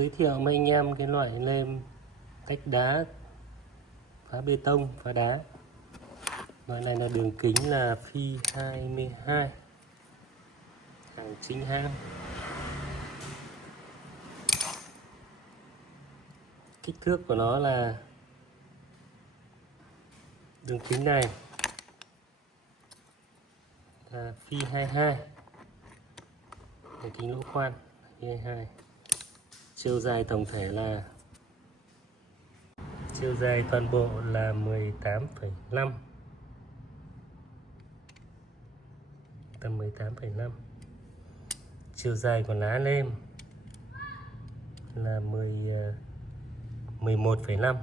giới thiệu với anh em cái loại lem tách đá phá bê tông phá đá. Loại này là đường kính là phi 22, hàng chính hãng. Kích thước của nó là đường kính này là phi 22, đường kính lỗ khoan phi 22. Chiều dài tổng thể là chiều dài toàn bộ là 18,5, tầm 18,5. Chiều dài của lá lem là 11,5.